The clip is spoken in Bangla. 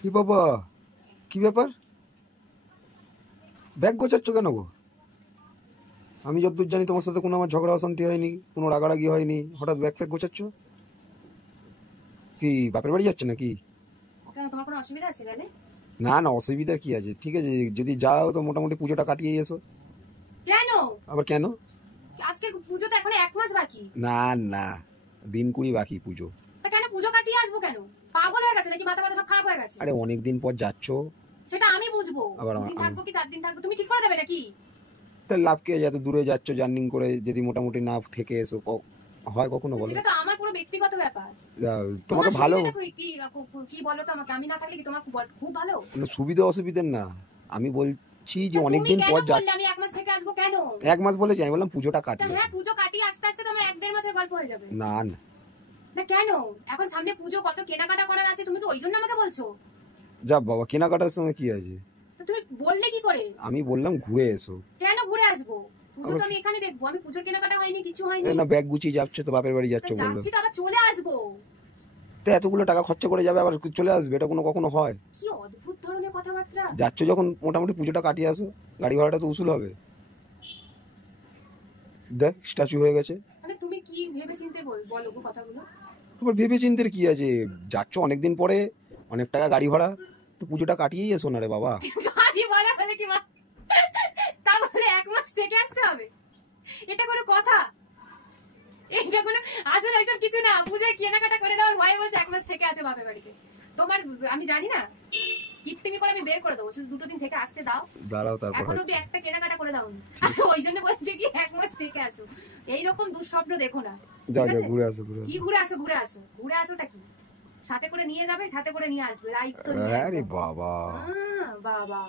কি বাবা, কি ব্যাপার? ব্যাগ গোছাচ্ছ কেন গো? আমি যতদূর জানি তোমার সাথে কোনো আমার ঝগড়া অশান্তি হয়নি, কোনো রাগারাগি হয়নি, হঠাৎ ব্যাগ ফ্যাগ গোছাচ্ছ? কি বাপের বাড়ি যাচ্ছে নাকি? তোমার কোনো অসুবিধা আছে গেলে? না না, অসুবিধা কি আছে? ঠিক আছে, যদি যাও তো মোটামুটি পুজোটা কাটিয়ে এসো। কেন আবার কেন? আজকে পুজো তো এখন 1 মাস বাকি। না না, দিন 20 বাকি পুজো। তা কেন পুজো কাটিয়ে আসবো কেন? পাগল হয়ে গেছে নাকি? মাথা মাথা সব খারাপ হয়ে গেছে? আরে অনেক দিন পর যাচ্ছ, সেটা আমি বুঝবো। 2 দিন থাকবো কি 4 দিন থাকবো তুমি ঠিক করে দেবে নাকি? তাহলে লাভ কি? যত দূরে যাচ্ছ জার্নি করে, যদি মোটামুটি না থেকে এসো হয় কখনো বলো? সেটা তো আমার পুরো ব্যক্তিগত ব্যাপার। তোমাকে ভালো কি বলো তো আমাকে, আমি না থাকলে কি তোমার খুব ভালো? সুবিধা অসুবিধা না, আমি বলছি যে অনেকদিন পর যাচ্ছি। আমি 1 মাস থেকে আসবো কেন? 1 মাস বলেছি, আমি বললাম পুজোটা কাটিয়ে। হ্যাঁ, পুজো কাটিয়ে আস্তে আস্তে তো আমার 1-1.5 মাসের গল্প হয়ে যাবে। না না না কেন? এখন সামনে পুজো, কত কেনাকাটা করার আছে, তুমি তো ওই জন্য আমাকে বলছো। যা বাবা, কেনাকাটার সঙ্গে কি আছে? তো তুমি বললে কি করে? আমি বললাম ঘুরে এসো। কেন ঘুরে আসবো? পুজো তো আমি এখানে দেখবো। আমি পুজোর কেনাকাটা হয়নি, কিছু হয়নি। না, ব্যাগ গুছিয়ে যাচ্ছ তো, বাপের বাড়ি যাচ্ছ বললো। যাচ্ছি তো আবার চলে আসবো। তো এতগুলো টাকা খরচা করে যাবে আবার চলে আসবে, এটা কখনো হয়? কি অদ্ভুত ধরনের কথাবার্তা। যাচ্ছ যখন মোটামুটি পুজোটা কাটিয়ে আসো, গাড়ি ভাড়াটা তো উসুল হবে। দেখ স্ট্যাচু হয়ে গেছে। মানে তুমি কি ভেবে চিন্তে বলো গো কথাগুলো? তোমার ভেবে চিন্তের কি আছে? যাচ্ছ অনেকদিন পরে, অনেক টাকা গাড়ি ভাড়া, তো পুজোটা কাটিয়েই এসো না রে বাবা। গাড়ি ভাড়া বলে কি তা বলে 1 মাস থেকে আসতে হবে? এটা কোনো কথা? এটা কোনো আসলে এইসব কিছু না। পুজোয় কেনাকাটা করে দেওয়ার ভয় বলছে 1 মাস থেকে আসে বাপের বাড়িতে। তোমার আমি জানি না, কিপটিমি করে আমি বের করে দেবো। শুধু 2 দিন থেকে আসতে দাও। দাঁড়াও, তারপর এখন অব্দি একটা কেনাকাটা করে দাও। ওই জন্য বলছে কি 1 মাস থেকে আসো। এইরকম দুঃস্বপ্ন দেখো না। যাও যাও, ঘুরে আসো কি ঘুরে আসো? ঘুরে আসোটা কি? সাথে করে নিয়ে যাবে, সাথে করে নিয়ে আসবে, দায়িত্ব নিয়ে। আরে বাবা বাবা